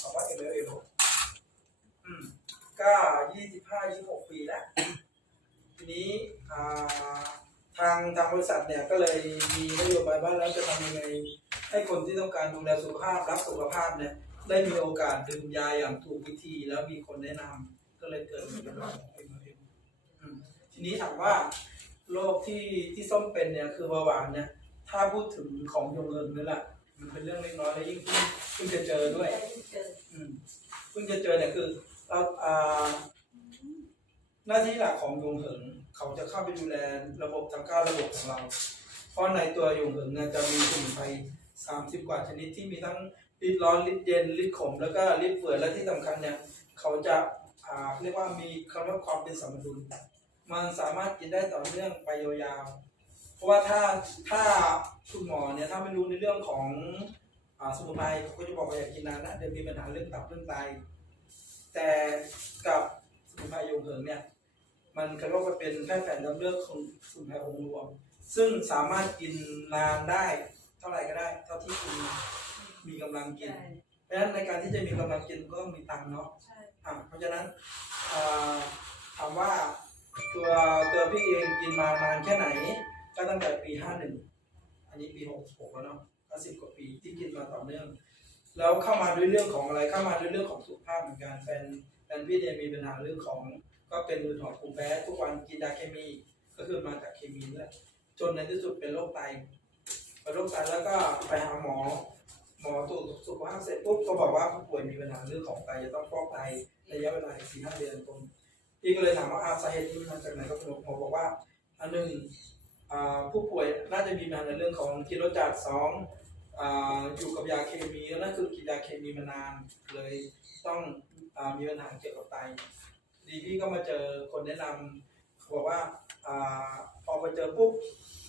คำว่า MLM อืมก็ยี่สิบห้ายี่หกปีแล้ว ทีนี้ทางทางบริษัทเนี่ยก็เลยมีนโยบายว่าแล้วจะทำยังไงให้คนที่ต้องการดูแลสุขภาพรักสุขภาพเนี่ยได้มีโอกาสดื่มยาอย่างถูกวิธีแล้วมีคนแนะนำก็เลยเกิดเป็นเรื่องของ MLM อืมทีนี้ถามว่าโรคที่ที่ส้มเป็นเนี่ยคือเบาหวานเนี่ยถ้าพูดถึงของยงเงินนี่แหละมันเป็นเรื่องเล็กน้อยและยิ่งเพิ่งจะเจอด้วย พิ่งจะเจอเนี่ยคือเราอาหน้าที่หลักของยงเหิงเขาจะเข้าไปดูแลระบบทางการระบบของเรา เพราะในตัวยงเหิงเนี่ยจะมีสมุนไพรสามสิบกว่าชนิดที่มีทั้งฤทธิ์ร้อนฤทธิ์เย็นฤทธิ์ขมแล้วก็ฤทธิ์เฟื่อยและที่สำคัญเนี่ยเขาจะอาเรียกว่ามีคำว่าความเป็นสมดุล มันสามารถกินได้ต่อเนื่องไปยาวๆเพราะว่าถ้าถ้าคุณหมอเนี่ยถ้าไม่รู้ในเรื่องของ สมุนไพรเขาก็จะบอกว่าอย่ากินนานนะเดี๋ยวมีปัญหาเรื่องตับเรื่องไตแต่กับสมุนไพรยงเหิงเนี่ยมันกระโดดไปเป็นแพทย์แผนเลือกของสมุนไพรองค์รวม ซึ่งสามารถกินนานได้ เท่าไหร่ก็ได้ เท่าที่คุณมีกำลังกินใช่เพราะฉะนั้นในการที่จะมีกำลังกินก็ต้องมีตังค์เนาะใช่อะเพราะฉะนั้นอ่าถามว่าตัวตัวพี่เองกินมานานแค่ไหน ก็ตั้งแต่ปี 51 อันนี้ปี 66 แล้วเนาะ ก็สิบกว่าปีที่กินมาต่อเนื่อง แล้วเข้ามาด้วยเรื่องของอะไรเข้ามาด้วยเรื่องของสุขภาพเหมือนกันแฟนแฟนพี่เนี่ยมีปัญหาเรื่องของก็เป็นมือหอบภูมิแพ้ทุกวันกินยาเคมี ก็คือมาจากเคมีนี่แหละจนในที่สุดเป็นโรคไตเป็นโรคไตแล้วก็ไปหาหมอ หมอตรวจสุขภาพเสร็จปุ๊บก็บอกว่าผู้ป่วยมีปัญหาเรื่องของไตจะต้องฟอกไตระยะเวลาสี่ห้าเดือนตรงพี่ก็เลยถามว่าอาสาเหตุที่มาจากไหนก็หมอบอกว่าอันหนึ่ง ผู้ป่วยน่าจะมีปัญหาในเรื่องของกินรสจัดสองออยู่กับยาเคมีนั่นคือกินยาเคมีมานานเลยต้องอมีปัญหาเกี่ยวกับไตดีพี่ก็มาเจอคนแนะนำเขาบอกว่าอพอไปเจอปุ๊บ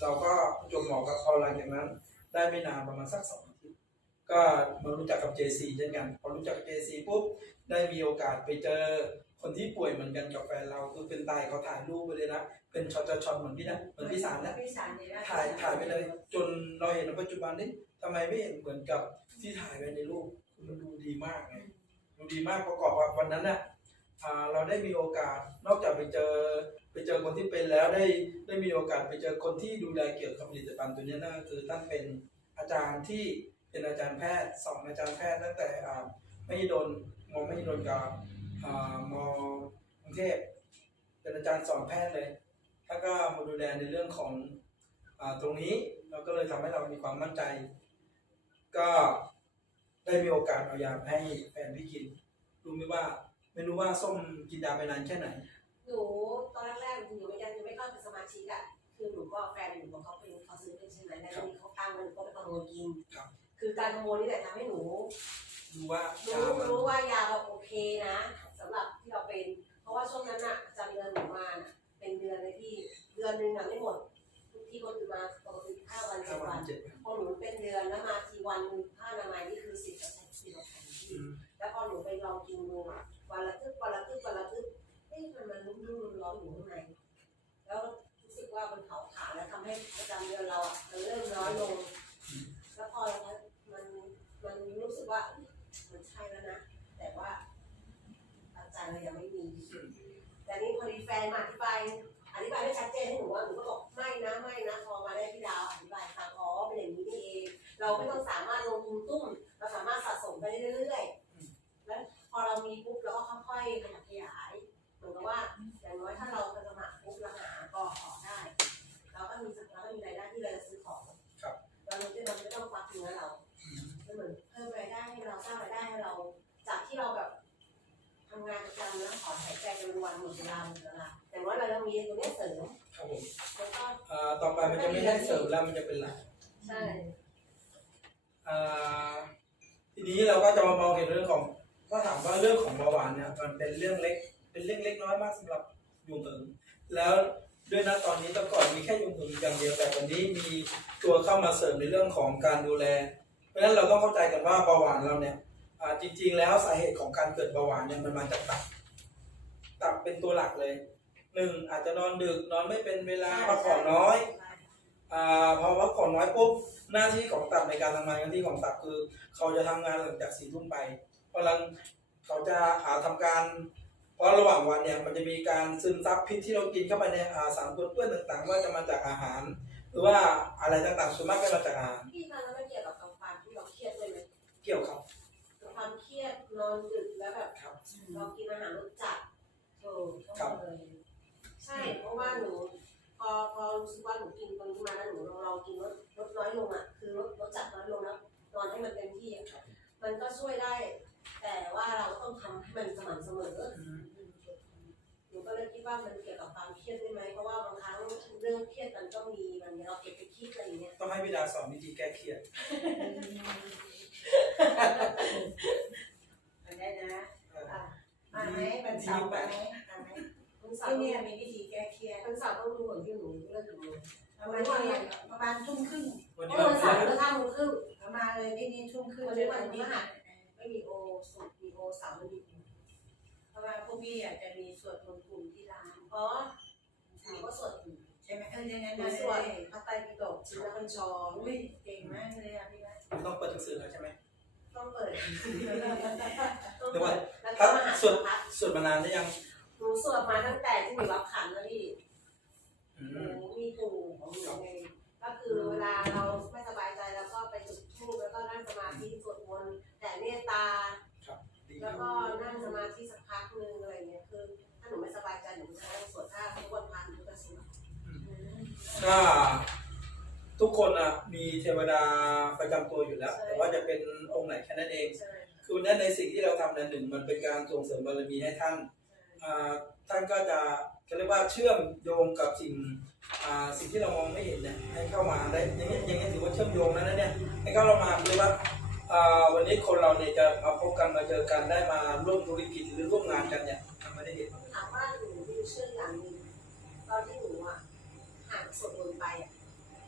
เราก็จบหมอกับพอหลังจากนั้น ได้ไม่นานประมาณสักสองอาทิตย์ก็มารู้จักกับ JC เช่นกัน พอรู้จักกับ JC ปุ๊บได้มีโอกาสไปเจอ คนที่ป่วยเหมือนกันกับแฟนเราคือเป็นไตเขาถ่ายรูปไปเลยนะเป็นช็อตๆๆเหมือนพี่นะเหมือนพี่สารนะพี่สารเนี่ยนะถ่ายถ่ายไปเลย จนเราเห็นในปัจจุบันนี้ทำไมไม่เห็นเหมือนกับที่ถ่ายไว้ในรูปคือมันดูดีมากไงดูดีมากประกอบกับวันนั้นน่ะอ่าเราได้มีโอกาสนอกจากไปเจอไปเจอคนที่เป็นแล้วได้ได้มีโอกาสไปเจอคนที่ดูแลเกี่ยวกับผลิตภัณฑ์ตัวนี้นั่นก็คือท่านเป็นอาจารย์ที่เป็นอาจารย์แพทย์สอนอาจารย์แพทย์ตั้งแต่อ่าไม่โดนมไม่โดนกับอ่า มกรุงเทพเป็นอาจารย์สอนแพทย์เลยแล้วก็มาดูแลในเรื่องของอาตรงนี้เราก็เลยทำให้เรามีความมั่นใจ ก็ได้มีโอกาสเอายาให้แฟนพี่กินรู้ไหมว่าไม่รู้ว่าส้มกินยาไปนานแค่ไหนหนูตอนแรกๆหนูยังยังไม่เข้าเป็นสมาชิกอะคือหนูก็แฟนหนูบอกเขาเป็นเขาซื้อเป็นใช่ไหมแล้วทีนี้เขาตั้งมันหนูก็ไปขโมยกินครับคือการขโมยนี่แหละทำให้หนูรู้ว่ารู้ยามันรู้ว่ายาเราโอเคนะสำหรับที่เราเป็น เพราะว่าช่วงนั้นอะจำเดือนหนูมาน่ะเป็นเดือนเลยที่เดือนหนึ่งอะไม่หมด ทุกที่คนอื่นมาปกติห้าวันห้าเจ็ดวัวันนเจ็ดวันพอหนูเป็นเดือนแล้วมาทีวันหนึ่งผ้าอนามัยนี่คือสิบเปอร์เซ็นต์ที่เราแข่งอืมแล้วพอหนูไปลองกินดูอะวันละตึ๊บวันละตึ๊บวันละตึ๊บเอ๊ะมันมันนุ่มๆร้อนๆอยู่ข้างในแล้วรู้สึกว่ามันเผาผลาญแล้วทำให้ประจำเดือนเราอะมันเริ่มน้อยลง แล้วพอมันมันมันรู้สึกว่ามันใช่แล้วนะ แต่ว่า เลยยังไม่มีแต่นี่พอดีแฟนมาอธิบายอธิบายไม่ชัดเจนให้หนูว่าหนูก็บอกไม่นะไม่นะพอมาได้พี่ดาวอธิบายฟังอ๋อเป็นอย่างนี้นี่เอง เราไม่ต้องสามารถลงทุนตุ้มเราสามารถสะสมไปเรื่อยๆแล้วพอเรามีปุ๊บเราก็ค่อยๆขยับขยายเหมือนกับว่าอย่างน้อยถ้าเราสมัครปุ๊บเรา แล้วมันจะเป็นหลักใช่อ่าทีนี้เราก็จะมามองเห็นเรื่องของ ถ้าถามว่าเรื่องของเบาหวานเนี่ยมันเป็นเรื่องเล็ก เป็นเรื่องเล็กน้อยมากสำหรับยุงเหิงแล้วด้วยนะตอนนี้แต่ก่อนมีแค่ยุงเหิงอย่างเดียวแต่วันนี้มีตัวเข้ามาเสริมในเรื่องของการดูแล เพราะฉะนั้นเราต้องเข้าใจกันว่าเบาหวานเราเนี่ยอ่าจริง ๆ แล้วสาเหตุของการเกิดเบาหวานเนี่ยมันมาจากตับตับเป็นตัวหลักเลยหนึ่งอาจจะนอนดึกนอนไม่เป็นเวลาพักผ่อนน้อยใช่ อ่าพอพักผ่อนน้อยปุ๊บหน้าที่ของตับในการทำงานหน้าที่ของตับคือ เขาจะทำงานหลังจากสี่ทุ่มไป เพราะหลังเขาจะหาทำการ เพราะระหว่างวันเนี่ยมันจะมีการซึมซับพิษที่เรากินเข้าไปในอาสารปนเปื้อนต่างๆ ว่าจะมาจากอาหาร หรือว่าอะไรต่างๆส่วนมากก็มาจากอาหารพี่คะแล้วมันเกี่ยวกับความที่เราเครียดด้วยไหมเกี่ยวครับความเครียดนอนดึกแล้วแบบครับเรากินอาหารรสจัดโอ้ครับเลยใช่เพราะว่าหนูพอพอรู้สึกว่าหนูกินตรงนี้มา กินลดลดน้อยลงอะคือลดลดจัดน้อยลงแล้วนอนให้มันเต็มที่อะมันก็ช่วยได้ แต่ว่าเราต้องทำให้มันสม่ำเสมอหนูก็เลยคิดว่ามันเกี่ยวกับความเครียดด้วยไหมเพราะว่าบางครั้งเรื่องเครียดมันก็มีมันเราเก็บไปคิดอะไรอย่างเงี้ยต้องให้พี่ดาสอนวิธีแก้เครียดอันนี้นะ อะมาไหมวันเสาร์มาไหมมาไหมวันเสาที่ร์นี่มีวิธีแก้เครียดวันเสาร์ต้องดูเหมือนที่หนูเลิกดูป ระมาณเที่ยงประมาณทุ่มครึ่งวันเพนี้ราะเราวันเสาร์ก็ห้าโมงครึ่งประมาณเลยนี่นี่ทุ่มครึ่งวันเลนี้ยวัวันนพฤนี้หัสไม่มีโอสุกร์มีโอเสาร์ไม่มีเพราะว่าพวกพี่อะจะมีสวดมนต์กลุ่มที่ร้านอ๋อหนูก็สวดอยู่ใช่ไหมเอออย่างนั้นหนูนะสวดพระไตรปิฎกชินบัญชรอุ้ยเก่งมากเลยอะพี่ว่าต้องเปิดหนังสือแล้วใช่ไหมต้องเปิดต้องเดี๋ยวเปิว่าดแล้วครัก็บมหาส่วนพัฒสวดมานานหรือยังหนูสวดมาตั้งแต่ที่หนูรับขันแล้วพี่ อื หนู ม มีปู่ของหนูไงก็คือเวลาเราไม่สบายใจแล้วก็ไปจุดธูปแล้วก็นั่งสมาธิสวดมนต์แต่เมตตา ดีค แล้ รั ว บ ก็นั่งสมาธิสักพักนึงอะไรเงี้ยคือถ้าหนูไม่สบายใจหนูจะนั่งสวดท่าทุกวันพันทุกวันศุกร์ ก็ทุกคนอะมีเทวดาประจำตัวอยู่แล้วแต่ว่าจะเป็นองค์ไหนแค่นั้นเอง ใช่คือวันนั้นในสิ่งที่เราทำนั้นหนึ่งมันเป็นการส่งเสริมบารมีให้ท่านอ่าท่านก็จะเขาเรียกว่าเชื่อมโยงกับสิ่งอ่าสิ่งที่เรามองไม่เห็นเนี่ยให้เข้ามาได้อย่างนี้อย่างนี้ถือว่าเชื่อมโยงแล้วนะเนี่ยให้เข้าเรามาคือว่าอ่าวันนี้คนเราเนี่ยจะมาพบกันมาเจอกันได้มาร่วมธุรกิจหรือร่วมงานกันเนี่ยทำไม่ได้เห็น ถามว่าหนูมีเชื่ออย่างหนึ่งตอนที่หนูอะ ห่างสวดมนต์ไปอะ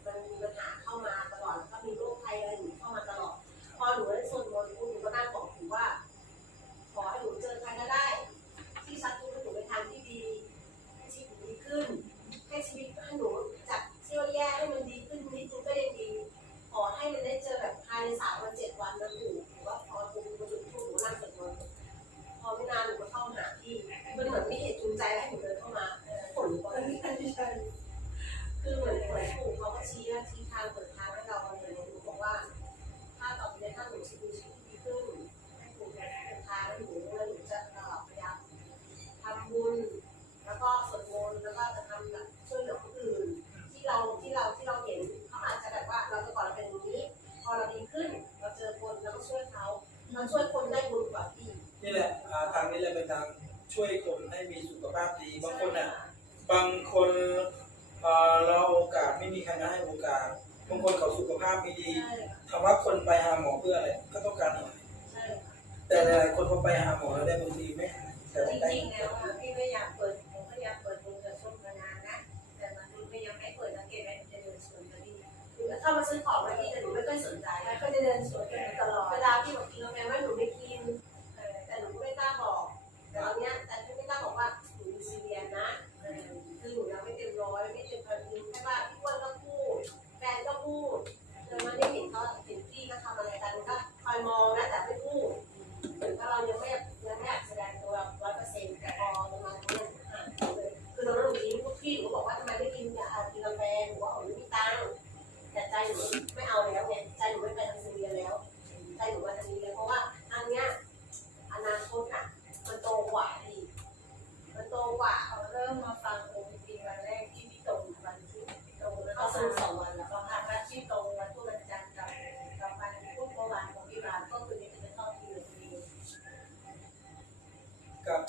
มันมีปัญหาเข้ามาตลอดแล้วก็มีโรคภัยอะไรหนูเข้ามาตลอด พอหนูได้สวดมนต์ปุ๊บหนูก็นั่งบอกหนูว่า เราช่วยคนได้บุญกว่าพี่นี่แหละอ่าทางนี้แหละเป็นทางช่วยคนให้มีสุขภาพดีบางคนอะบางคนเอ่อเราโอกาสไม่มีใครมาให้โอกาสบางคนเขาสุขภาพไม่ดีใช่ถามว่าคนไปหาหมอเพื่ออะไรก็ต้องการหายใช่แต่หลายๆคนพอไปหาหมอแล้วได้บางทีไม่หายแต่จว่าได้ริงๆแล้วอะพี่ไม่อยากเปิดผมก็อยากเปิดดูกระชุ่มกระนานนะแต่มันไม่ยังไม่เปิดสังเกตไหมจะเดินสวนกันดีถ้ามาซื้อของมาที่แต่หนูไม่ค่อยสนใจ แล้วก็จะเดินสวนกัน ใจหนูไม่เอาแล้วไงใจหนูไม่ไปทางซีเรียแล้วใจหนูมาทางนี้แล้วเพราะว่าทางเนี้ยอนาคตอะมันโตกว่าอีมันโตกว่าเขาเริ่มมาฟังโอปีวันแรกที่พี่ตรงวันที่พี่ตรงแล้วก็ซื้อสองวันแล้วก็พาพมาที่ตรงวันพุธวันจันทร์กับกับวันพูดเมื่อวานของพี่รานก็คือนี่เป็นข้อที่เหลือเอกับ